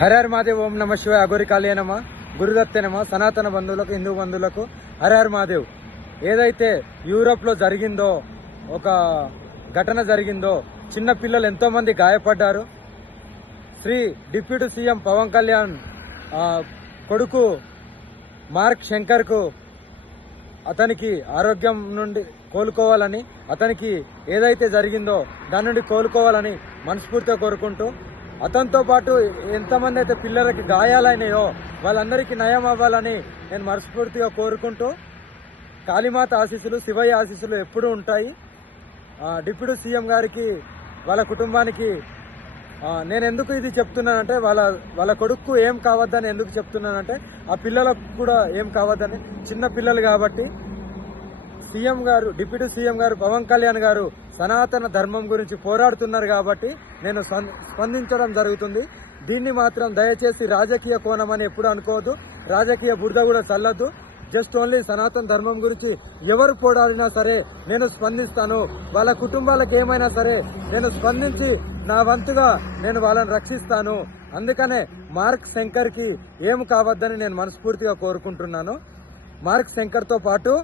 హర హర మహాదేవ్. ఓం నమ శివాయ. అఘోరి కాళీ నమ, గురుదత్తే నమ. సనాతన బంధువులకు, హిందూ బంధువులకు హర హర మహాదేవ్. ఏదైతే యూరోప్లో జరిగిందో, ఒక ఘటన జరిగిందో, చిన్న పిల్లలు ఎంతో మంది గాయపడ్డారు. శ్రీ డిప్యూటీ సీఎం పవన్ కళ్యాణ్ కొడుకు మార్క్ శంకర్కు అతనికి ఆరోగ్యం నుండి కోలుకోవాలని, అతనికి ఏదైతే జరిగిందో దాని నుండి కోలుకోవాలని మనస్ఫూర్తిగా కోరుకుంటూ, అతనితో పాటు ఎంతమంది అయితే పిల్లలకి గాయాలైనాయో వాళ్ళందరికీ నయం అవ్వాలని నేను మనస్ఫూర్తిగా కోరుకుంటూ, కాళీమాత ఆశీస్సులు, శివయ్య ఆశీస్సులు ఎప్పుడూ ఉంటాయి. డిప్యూటీ సీఎం గారికి, వాళ్ళ కుటుంబానికి నేను ఎందుకు ఇది చెప్తున్నానంటే, వాళ్ళ కొడుకు ఏం కావద్దని ఎందుకు చెప్తున్నానంటే, ఆ పిల్లలకు కూడా ఏం కావద్దని. చిన్న పిల్లలు కాబట్టి సీఎం గారు, డిప్యూటీ సీఎం గారు పవన్ కళ్యాణ్ గారు సనాతన ధర్మం గురించి పోరాడుతున్నారు కాబట్టి నేను స్పందించడం జరుగుతుంది. దీన్ని మాత్రం దయచేసి రాజకీయ కోణం అని ఎప్పుడు అనుకోవద్దు, రాజకీయ బురద కూడా చల్లద్దు. జస్ట్ ఓన్లీ సనాతన ధర్మం గురించి ఎవరు పోరాడినా సరే నేను స్పందిస్తాను. వాళ్ళ కుటుంబాలకు ఏమైనా సరే నేను స్పందించి నా వంతుగా నేను వాళ్ళని రక్షిస్తాను. అందుకనే మార్క్ శంకర్కి ఏం కావద్దని నేను మనస్ఫూర్తిగా కోరుకుంటున్నాను. మార్క్ శంకర్తో పాటు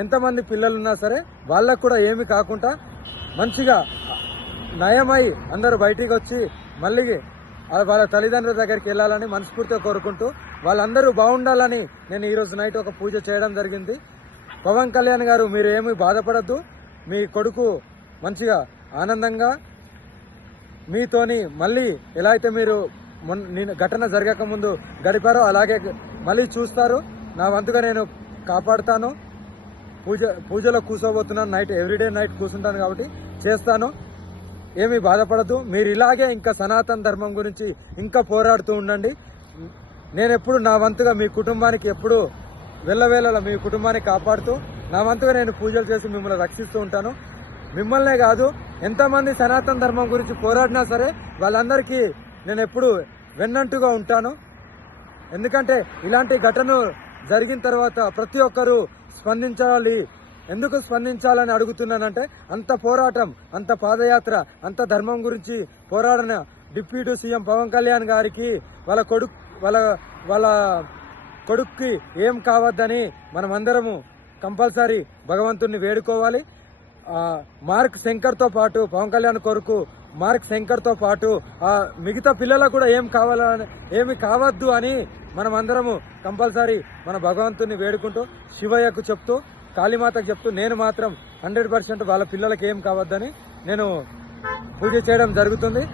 ఎంతమంది పిల్లలున్నా సరే వాళ్ళకు కూడా ఏమి కాకుండా మంచిగా నయమై అందరూ బయటికి వచ్చి మళ్ళీ వాళ్ళ తల్లిదండ్రుల దగ్గరికి వెళ్ళాలని మనస్ఫూర్తిగా కోరుకుంటూ, వాళ్ళందరూ బాగుండాలని నేను ఈరోజు నైట్ ఒక పూజ చేయడం జరిగింది. పవన్ కళ్యాణ్ గారు, మీరు ఏమీ బాధపడద్దు. మీ కొడుకు మంచిగా ఆనందంగా మీతోని మళ్ళీ ఎలా అయితే మీరు ఘటన జరగక ముందు గడిపారో అలాగే మళ్ళీ చూస్తారు. నా వంతుగా నేను కాపాడుతాను. పూజలో కూర్చోబోతున్నాను. నైట్ ఎవ్రీడే నైట్ కూర్చుంటాను కాబట్టి చేస్తాను. ఏమీ బాధపడద్దు. మీరు ఇలాగే ఇంకా సనాతన ధర్మం గురించి ఇంకా పోరాడుతూ ఉండండి. నేను ఎప్పుడు నా వంతుగా మీ కుటుంబానికి ఎప్పుడు వెళ్ళవేళలా మీ కుటుంబాన్ని కాపాడుతూ నా వంతుగా నేను పూజలు చేసి మిమ్మల్ని రక్షిస్తూ ఉంటాను. మిమ్మల్నే కాదు, ఎంతమంది సనాతన ధర్మం గురించి పోరాడినా సరే వాళ్ళందరికీ నేను ఎప్పుడు వెన్నంటుగా ఉంటాను. ఎందుకంటే ఇలాంటి ఘటన జరిగిన తర్వాత ప్రతి ఒక్కరూ స్పందించాలి. ఎందుకు స్పందించాలని అడుగుతున్నానంటే, అంత పోరాటం, అంత పాదయాత్ర, అంత ధర్మం గురించి పోరాడిన డిప్యూటీ సీఎం పవన్ కళ్యాణ్ గారికి వాళ్ళ కొడుక్కి ఏం కావద్దని మనమందరము కంపల్సరీ భగవంతుణ్ణి వేడుకోవాలి. మార్క్ శంకర్తో పాటు, పవన్ కళ్యాణ్ కొడుకు మార్క్ శంకర్తో పాటు మిగతా పిల్లలకు కూడా ఏమి కావద్దు అని మనమందరము కంపల్సరీ మన భగవంతుని వేడుకుంటూ, శివయ్యకు చెప్తూ, కాళీమాతకు చెప్తూ, నేను మాత్రం 100% వాళ్ళ పిల్లలకి ఏం కావద్దని నేను పూజ చేయడం జరుగుతుంది.